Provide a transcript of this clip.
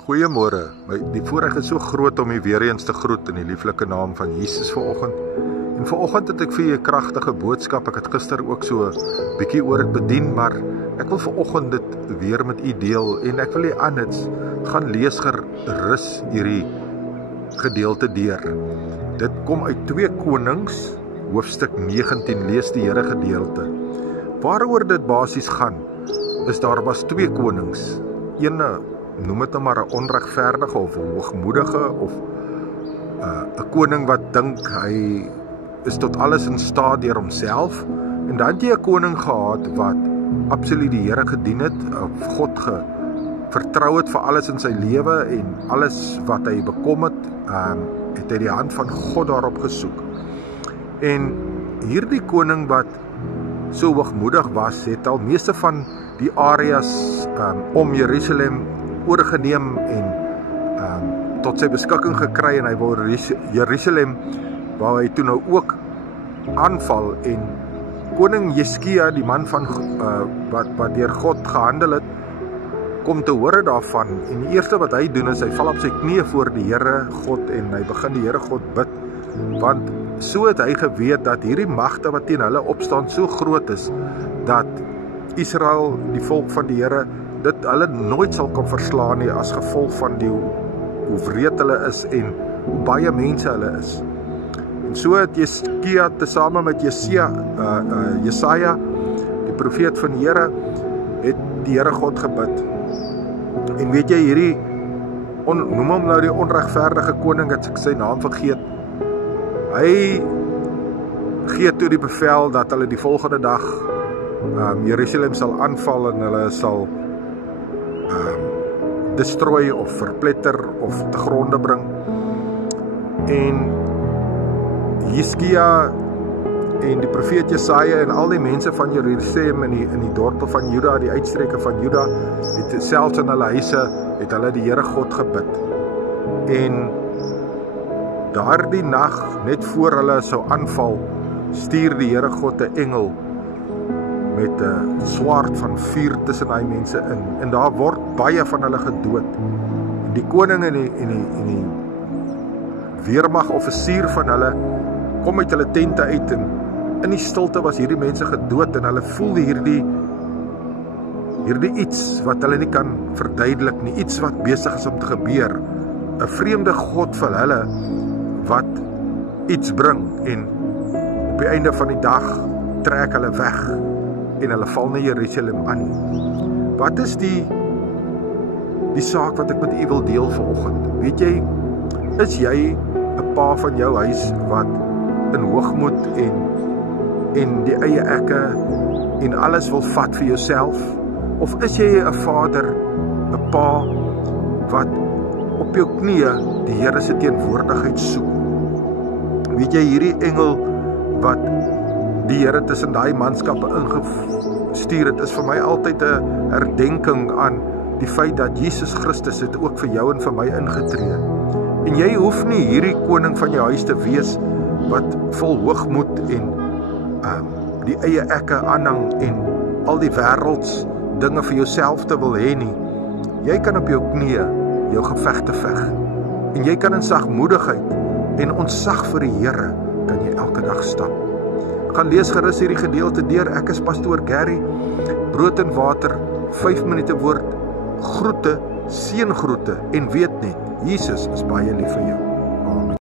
Goeiemôre. Die voorreg is so groot om u weer eens te groet in die lieflike naam van Jesus vanoggend. En vanoggend het ek vir u 'n kragtige boodskap. Ek het gister ook so 'n bietjie oor dit bedien, maar ek wil vanoggend dit weer met u deel en ek wil u aanhits gaan lees gerus hierdie gedeelte deur. Dit kom uit 2 Konings hoofstuk 19, lees die Here gedeelte. Waaroor dit basies gaan, is daar was 2 konings. Een noem het nou maar 'n onregverdige of 'n hoogmoedige of 'n koning wat dink hy is tot alles in staat deur homself, en dan het jy 'n koning gehad wat absoluut die Here gedien het, of God vertrou het vir alles in sy lewe en alles wat hy bekom het hy die hand van God daarop gesoek. En hierdie koning wat so hoogmoedig was, het al meeste van die areas om Jerusalem oorgeneem en tot sy beskikking gekry, en hy wil Jerusalem waar hy toe nou ook aanval. En koning Jeskia, die man van wat deur God gehandel het, kom te hore daarvan, en die eerste wat hy doen is, hy val op sy knieë voor die Here God en hy begin die Here God bid, want so het hy geweet dat hierdie magte wat teen hulle opstaan so groot is, dat Israel, die volk van die Here, dit hulle nooit sal kan verslaan nie, as gevolg van hoe wreed hulle is en hoe baie mense hulle is. En so het Jeskia tesame met Jesaja, die profeet van die Here, het die Here God gebid. En weet jy, hierdie noem hom nou die onregverdige koning, het ek sy naam vergeet, hy gee toe die bevel dat hulle die volgende dag Jerusalem sal aanval en hulle sal destroy of verpletter of te gronde bring. En Jeskia en die profeet Jesaja en al die mense van Jerusalem in die dorpe van Juda, die uitstreke van Juda, het selfs in hulle huise het hulle die Here God gebid. En daardie nag, net voor hulle sou aanval, stuur die Here God 'n engel met 'n swaard van vuur tussen daai mense in, en daar word baie van hulle gedood. En die koning en die weermag offisier van hulle kom uit hulle tente uit, en in die stilte was hierdie mense gedood, en hulle voel hierdie iets wat hulle nie kan verduidelik nie, iets wat besig is om te gebeur, 'n vreemde God vir hulle wat iets bring, en op die einde van die dag trek hulle weg en hulle val na Jerusalem aan. Wat is die saak wat ek met u wil deel vanoggend? Weet jy, is jy 'n pa van jou huis wat in hoogmoed en die eie ekke en alles wil vat vir jouself? Of is jy 'n vader, 'n pa wat op jou knieë die Here se teenwoordigheid soek? Weet jy, hierdie engel wat die Here tussen daai manskappe ingestuur het, is vir my altyd 'n herdenking aan die feit dat Jesus Christus het ook vir jou en vir my ingetree. En jy hoef nie hierdie koning van jou huis te wees wat vol hoogmoed en die eie ekke aanhang en al die wêrelds dinge vir jouself te wil hê nie. Jy kan op jou knieë jou gevegte veg, en jy kan in sagmoedigheid en ontzag vir die Here kan jy elke dag stap. Gaan lees gerus hierdie gedeelte deur. Ek is pastoor Gary, brood en water, 5 minute woord, groete, seëngroete, en weet net, Jesus is baie lief vir jou.